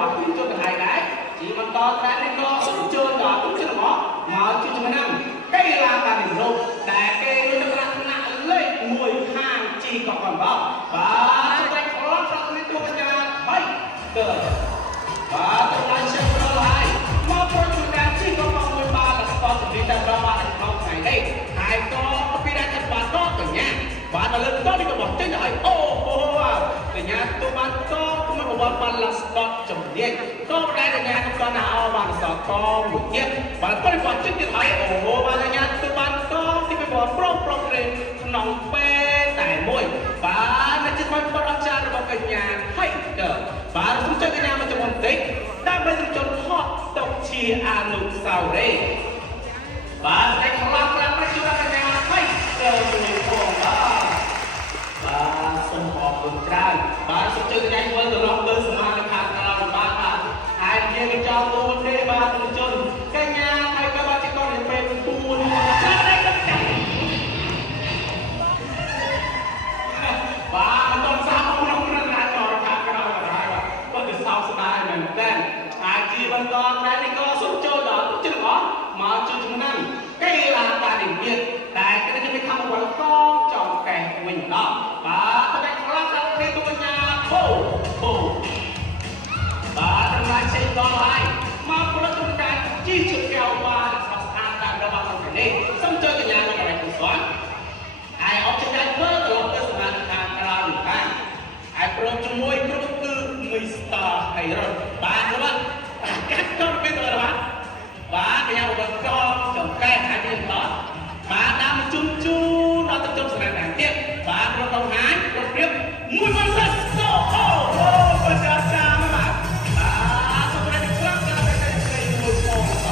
របស់គឺចូលកន្លែងដែរជីបន្តតែនេះក៏សុំចូលដល់ទុកចិត្តរបស់មកជួយជំនាញកីឡាការនិរោធដែលគេលើកឡើងណាលេខ1ខាងជីក៏cònបាទសម្រាប់ប្លន់ប្រកនេះទូកញ្ញា3ទៅបាទតម្លៃជាប្រឡាយមកប្រជុំការជីក៏មកមួយបាទស្ពតទីតែប្របាទក្នុងថ្ងៃនេះហើយក៏ពីដែលចាត់បាទក៏កញ្ញាបាទដល់លើកទៅក៏មកចេញឲ្យអូកញ្ញាទូបានក៏មកបបបានឡាស្ពតចំនួនក៏ដែលកញ្ញាក៏បានអោបានសតកមួយទៀតបាទក៏បានចេញទៀតហើយអូបាទកញ្ញាទូបានក៏ទីពីបងប្រុសព្រេងក្នុងពេលតែមួយបាទនៅជិតមកបទអស្ចារ្យរបស់កញ្ញាហើយក៏បាទសូមជួយកញ្ញាមកចំនួនបន្តិចដើម្បីជន់ហត់ទុកជាអនុស្សាវរីយ៍បាទតែខ្លាំងប្រជុំកញ្ញាហើយក៏មួយផងបាទសូមអរគុណច្រើនបាទសូមជួយកញ្ញាធ្វើទៅរកលើសមាជិកខាងក្រៅបាទហើយយើងក៏ចង់ទូនទេបាទជន់កញ្ញាហើយក៏បាទជាកូនរៀនពេល4ច្រើនដែរក៏ចាបាទមិនต้องសាប់ក្នុងព្រឹត្តិការណ៍រកាក្រៅក៏ដែរបាទក៏ជាសោកស្ដាយមែនតើហើយជាបន្តតែនេះក៏សូមចូលដល់ជិតរបស់មកជួយជំនាញកីឡាការនិមិត្តតែគេនឹងមានកម្មវត្តកងចំកេះវិញម្ដងបាទតែខ្លាំងដល់គ្នាទុកញ្ញាហូបាទតម្លៃចេញដល់ហើយមកប្រជុំការជីជកែវបាទស្អាតតាមរបស់ក្នុងនេះសូមជួយកញ្ញាមកកន្លែងគូសនហើយអបជ័យធ្វើទៅលើសមាជិកខាងក្រៅនេះបានហើយព្រមជាមួយគ្រប់គឺ Mr. Iron បាទបាទកាត់ចូលពេលទៅបាទកញ្ញាបបកងចំកែហើយទៀតដល់បាទតាមជុំជូនដល់ទៅជុំស្នាមខាងទៀតបាទរត់ទៅហាញរត់ព្រៀបមួយមិនសិតសូអូប្រកាសចាមកបាទសម្រាប់ខ្លាំងដល់តែមួយផង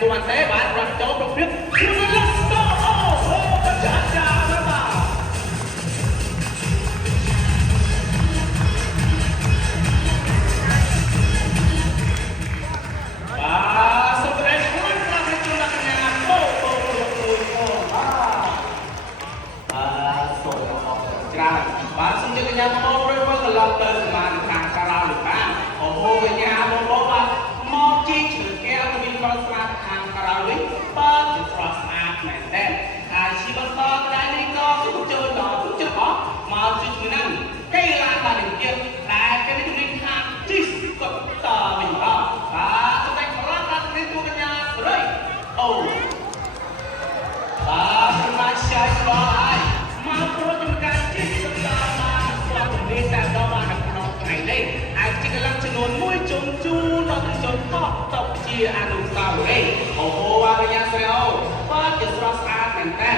ទូបានទេបាទរត់ចូលប្រព្រឹត្តLet's go អូប្រចាចាបាទបាទសូមតែខ្លួនខ្លះទៅជួនដល់កញ្ញាអូបាទសូមអរគុណច្រើនបាទសូមជឿកញ្ញាមកប្រិយមិត្តត្រឡប់ទៅសមាជិកខាងក្រៅនេះបានអូកញ្ញាមកបាទមកជីជ្រើកែវមានបរិស្ថានខាងក្រៅវិញបាទជាស្រស់ស្អាតមែនតើហើយជីបន្តតែនេះក៏សូមចូលដល់ទុកចិត្តអស់មកជួយជំនាញកីឡាការនិមិត្តដែលគេនឹងជំនាញខាងជីស្កុតតវិញបាទសម្រាប់ខ្លាំងដល់នេះទូកញ្ញាស្រីអូបាទសម្រាប់ឆាយដល់ហើយមកប្រជុំការជីស្កុតតបានស្រាប់ជំនាញតែដល់បានក្នុងថ្ងៃនេះអាចជាកលាំងចំនួន1ជុំជូនដល់ជនខកតបជាអនុស្សាវរីយ៍អូវ៉ាកញ្ញាស្រីអូបាទជាស្រស់ស្អាតមែនតើ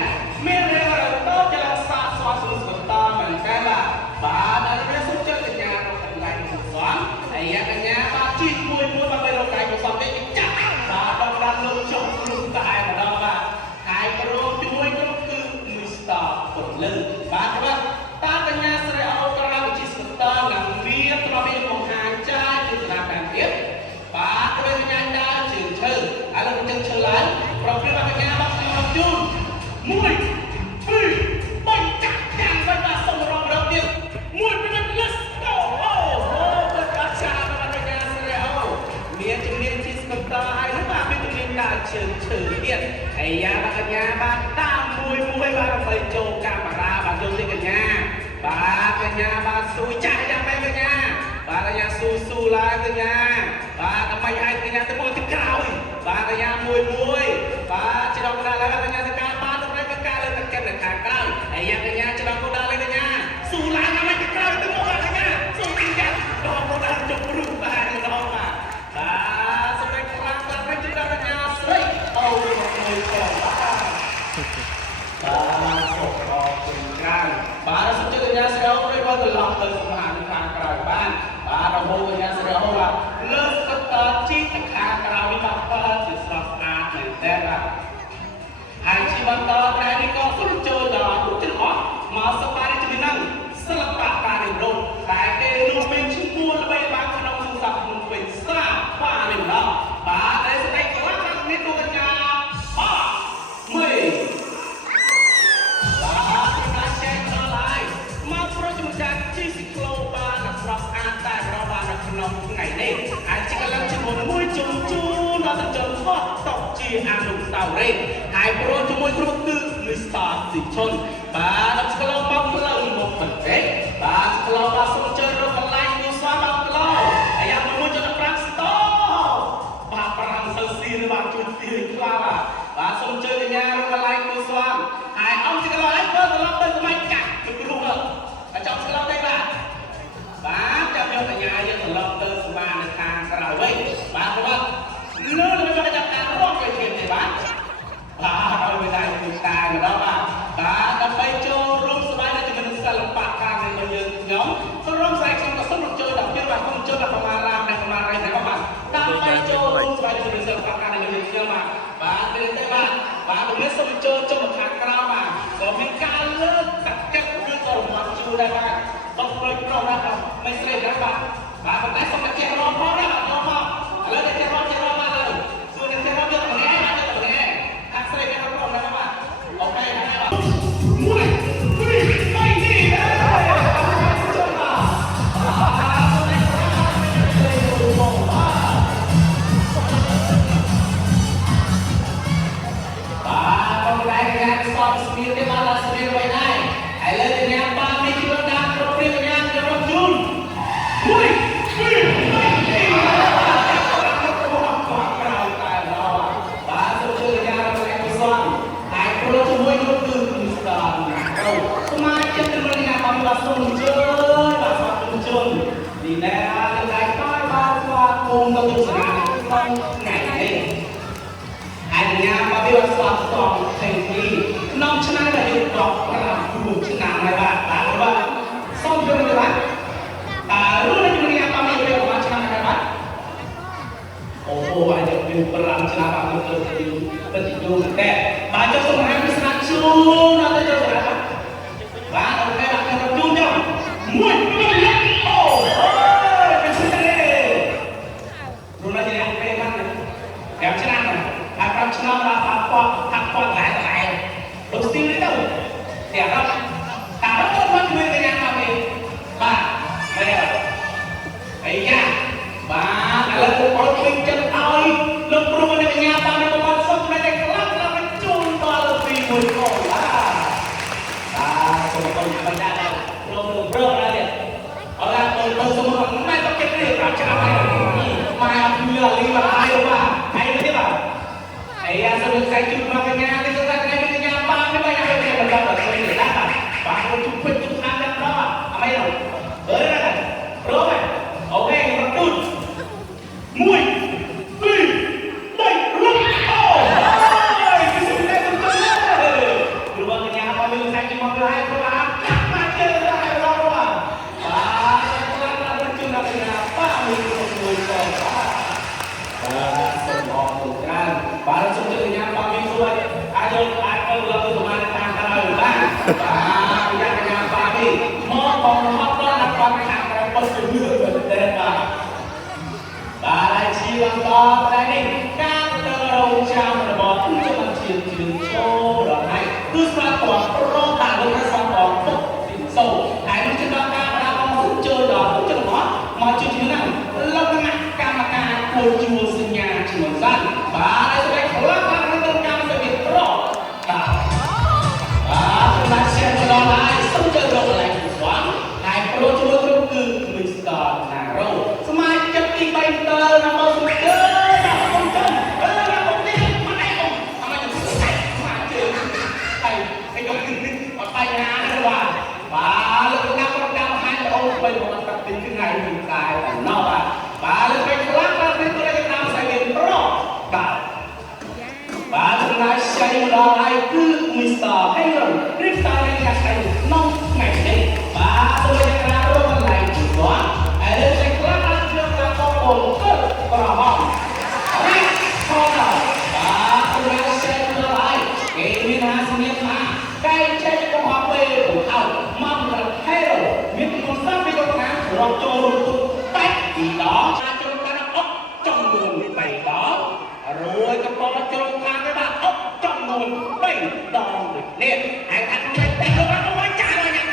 មានរឿងរ៉ាវទៅចលសាស្វសុស្កតមែនតើបាទដល់នេះសូមជើញកញ្ញារកកន្លែងគូសនហើយកញ្ញាបាទជីកមួយបាទទៅរកកន្លែងគូសនទេចាក់បាទដល់ដល់លោកចុះលោកតែម្ដងបាទហើយព្រមជួយគ្រប់គឺ Mr. ពុតលឹងបាទតាកញ្ញាស្រីអូក្រៅជីស្កតនឹងមានទ្រព្យមានបង្ហាញចាយពីស្នាមការទៀតបាទទៅកញ្ញាដើរជើងឈើឥឡូវជើងឈើឡើងប្រព្រឹត្តកញ្ញាបាទជូន1 2 3ចាក់ចាំបាទសូមរងរកទៀតមួយពីនេះ Let's go អូប្រកាសចាបាទកញ្ញាស្រីអូមានជំនាញជីស្កតហើយនឹងបាទមានជំនាញដើរជើងឈើទៀតហើយយ៉ាបាទកញ្ញាបាទតាមមួយបាទដើម្បីចូលកាមេរ៉ាបាទយកនេះកញ្ញាបាទកញ្ញាបាទស៊ូចាស់យ៉ាងម៉េចកញ្ញាបាទកញ្ញាស៊ូឡើងកញ្ញាបាទដើម្បីឲ្យកញ្ញាទៅមកទីក្រោយបាទកញ្ញាមួយបាទច្រកកណ្ដាលហើយកញ្ញាទៅការបាទសម្រាប់ការលើកទឹកចិត្តនៅខាងក្រៅហើយយ៉ាងកញ្ញាច្រកកណ្ដាលលេកញ្ញាស៊ូឡើងដើម្បីទីក្រោយទៅមកបាទកញ្ញាស៊ូទីចាស់ដល់កណ្ដាលជុំរឹងបាទម្ដងបាទសម្រាប់ខ្លាំងដល់ប្រជុំដល់កញ្ញាស្រីអូមួយផងបាទសូមអរគុណច្រើនបាទសូមជឿកញ្ញាស្រីអូព្រៃវត្តត្រឡប់ទៅសមាជិកខាងក្រៅបានបាទរហូតកញ្ញាស្រីអូបាទលើក បន្តតែនេះក៏សូមចូលដល់រូបទាំងអស់មកសប្បាយជាមួយនឹងសិល្បៈការរៀបរាប់តែគេរួមមានឈ្មោះល្បីល្បាញក្នុងសង្គមភ្នំពេញសាបាទនេះម្ដងបាទតែស្ដីខ្លះខាងនេះទូកញ្ញាបាទមួយបាទការចែកដល់ហើយមកប្រជុំចាត់ជីស៊ីក្លូបានស្រស់ស្អាតតែរកបាននៅក្នុងថ្ងៃនេះអាចជិះឡើងជាមួយជុំជូនដល់ទៅជនហោះតកជាអនុស្សាវរីយ៍ហើយប្រជុំមួយគ្រូគឺ Mr. ស៊ីឈុនបាទដល់ឆ្លងមកផ្លូវមកបន្តិចបាទឆ្លងមកសុំជើញរកកន្លែងគូស្វាដល់ផ្លូវហើយយ៉ាង1.5ស្តបាទប្រាំសូវស៊ីឬបាទជួយទីខ្លាំងបាទសុំជើញកញ្ញារកកន្លែងគូស្វាហើយអង្គឆ្លងហើយធ្វើត្រឡប់ទៅសម័យកាត់ទៅគ្រូហើយចាំឆ្លងទៅបាទចាំយកកញ្ញាយកត្រឡប់ទៅស្វានៅខាងក្រៅវិញបាទព្រោះលើនឹងយកចាប់ការរងទៅទៀតទេបាទហើយវាដែរគឺតាម្ដងបាទដើម្បីចូលរួមស្បែកនៅជាមួយនឹងសិល្បៈការនៃយើងខ្ញុំក្រុមស្បែកខ្ញុំក៏សូមចូលដល់ពីបាទសូមចូលដល់ប្រមារាមនៃប្រមារៃតែបាទដើម្បីចូលរួមស្បែកជាមួយសិល្បៈការនៃយើងខ្ញុំបាទទៅទេបាទលោកសូមចូលចុះមកខាងក្រៅបាទក៏មានការលើកទឹកចិត្តឬក៏រង្វាន់ជូនដែរបាទបងប្អូនប្រុសណាស់មិនស្រីដែរបាទប៉ុន្តែសូមតែចេះរងផងណាបាទរងមកឥឡូវតែចេះរងមកលើសួរតែចេះរងយកទៅនេះបាទយកទៅនេះអាស្រីគេរងណាស់បាទអូខេណាបាទមួយពីរបីនេះចូលមកបងប្អូនដែលស្គាល់ស្ពានទេបាទដល់ស្ពានໄວដែរឥឡូវទៅញ៉ាំបាននេះគឺដាក់គ្រប់ព្រៀងញ៉ាំទៅរកជូនមួយពីរបីនេះបាទសូមជួយញ៉ាំរកកន្លែងគូស្វាហើយព្រោះជាមួយនោះគឺស្ដានណាស់សមាជិកក្រុមអ្នកបានបាទសូមអញ្ជើញបាទស្វាគមន៍ជនទីដែលឡើងបាយបាទស្វាគមន៍ទៅទស្សនាក្នុងថ្ងៃនេះហើយញ៉ាំមកវាស្វាគមន៍ទាំងពីរក្នុងឆ្នាំដែលយើងដក5គ្រូឆ្នាំហើយបាទសូមជួយបាទរួមនឹងជំនាញតាមនេះវាប្រហែលឆ្នាំហើយបាទអូបាទយើងមាន5ឆ្នាំបាទទៅទៅយូរតែបាទចុះសូមឲ្យស្នាជូនដល់ទៅចុះបាទអូខេបាទខ្ញុំជូនចុះមួយពីរអូเป็นสิ่งที่รู้แล้วจะเป็นบ้างแบบชนะนะแบบชนะเราพักปอดหลายลูกสติลนี่ต้องเดี๋ยวเราแต่เราต้องมาคุยกันยังไงบ้างไม่ได้ไอ้ยาบ้าแล้วผมเอาไปจัดเอาลูกปรุงในปัญญาบ้านในประวัติศาสตร์ในแต่ครั้งเราไปจูนบอลปีมือก่อนละคนปัญญาเราเริ่มแล้วเนี่ยเอาละคนสมมติไม่ต้องเก็บเรื่องรับชนะไปมาเพื่อรีบไปว่าใครไม่ได้แบบไอ้ยาสมุนไพรจุดมาเป็นงานที่สุดท้ายเป็นงานบ้านไม่ไปไหนเลยมันก็แบบไม่ได้บางคนจุดจุดทางกันเพราะว่าไม่หรอกนะรู้ไหมโอเคมันพูดมวยปีไม่รู้โอ้ยไม่ใช่ได้คนตัวเลยหรือว่าเป็นงานความเป็นใครจะมองร้ายเพราะว่ามาเจอได้เราว่าเราจุดอะไรนะป้ามีคนรวยก่อนสมองถูกกันpara sebenarnya kami sudah ada lagu kemarin antara ulang yang dengan kami mau dan kami akan bersedia berdebat para silang tadi kan terucap berbot cuma cium show dan hai terus melakukan perontak dengan sambal pok so hai menceritakan berapa muncul dan cepat maju dengan lemah kamakan kunjung senyap cimsan pada sebaik kelakar menentukan sebagai pro Malaysia melolai sejauh lagi suam hai pro cuma teruk Mr. Naro semacam tiba intel nama suka nama konten nama konten mana yang nama yang susah macam hai kau ini apa yang ada wah balik kenapa hai orangไปบอกว่าตัดสินขึ้นไงถึงตายแต่นอกบาเลยไปคลักแล้วเป็นตัวเลขนามใส่เป็นรอบบาชนะใช้รอไอ้คือมิสเตอร์ให้เรารีบตายในการใช้น้องไงเนี่ยบาตัวเลขนามรู้มันไหลจุดว่าไอ้เรื่องใช้คลักแล้วเรื่องการต้องโอนก็กระห้องรีบพอแล้วบาตัวเลขใช้รอไอ้เกมินา រកចូលរួមបែបពីដងអាចចូលខាងអត់ចំនួន3ដងរួយកបចូលខាងបានអត់ចំនួន3ដងដូចនេះហើយថាខ្ញុំតែលោកអត់ចាស់យ៉ាងនេះ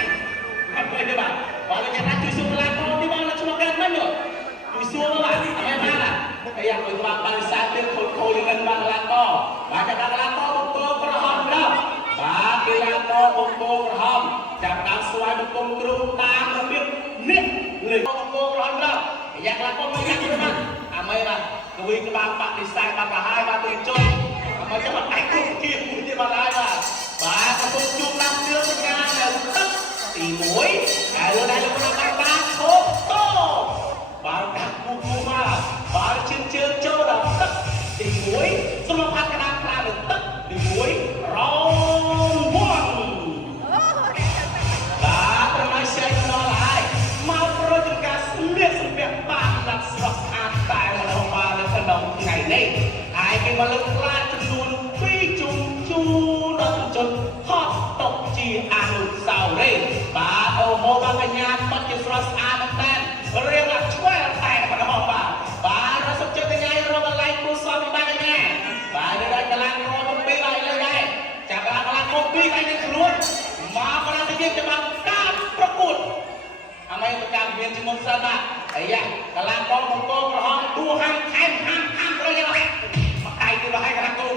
អត់ទេបាទបើលោកចាំថាជួយសុំកន្លងទីបានឆ្លងកើតមិនជួយសួរបាទអត់បានឡាហើយយ៉ាងដូចបានបានសាទៀតខូចខូចនឹងបានកន្លងបាទតែកន្លងបំពងក្រហមដល់បាទកន្លងបំពងក្រហមចាប់ដើមស្វ័យបំពងគ្រូតាមរបៀបនេះលើបំពងក្រហមដល់យ៉ាងកន្លងមកយ៉ាងទៅបានអាមេបាទគវីក្បាលបាក់និស័យបាត់កាហាយបាត់ទៅចុយអាមេចាំតែគូគៀទៀតបានហើយបាទកំពុងជួបតាមជឿសញ្ញានៅទឹកទី1ហើយលើដៃលោកបានបានឈប់តោបាទដាក់គូគូមកបាទជឿនជើងចូលដល់ទឹកទី1សម្រាប់ហាត់កណ្ដាលខ្លាលើទឹកទី1រោងវ៉ាន់បាទប្រមាណស្អែកដល់ហើយមកប្រយ័ត្នការស្លៀកសម្ភារបានដាក់ស្រស់ស្អាតតែម្ដងបាទនៅក្នុងថ្ងៃនេះហើយគេមកលើកខ្លាចំនួន2ជុំជួដល់ជនហត់តកជាអនុស្សាវរីយ៍បាទអូហូបាទកញ្ញាបាត់ជាស្រស់ស្អាតមែនតើរៀងដាក់ឆ្វែលតែម្ដងបាទរសុខចិត្តកញ្ញារកកន្លែងគូសល់បាទកញ្ញាបាទនៅដល់កន្លែងរកពីហើយលើដែរចាប់កន្លែងមកពីហើយនឹងខ្លួនមកកន្លែងទៅយើងจะបានការប្រកួតអមេប្រកាសមានជាមុនសិនណាអាយ៉ាកន្លែងបងក្រហមទូហាំខែមហាំប្រយ័ត្នមកដៃទៅហើយកន្លែងគោ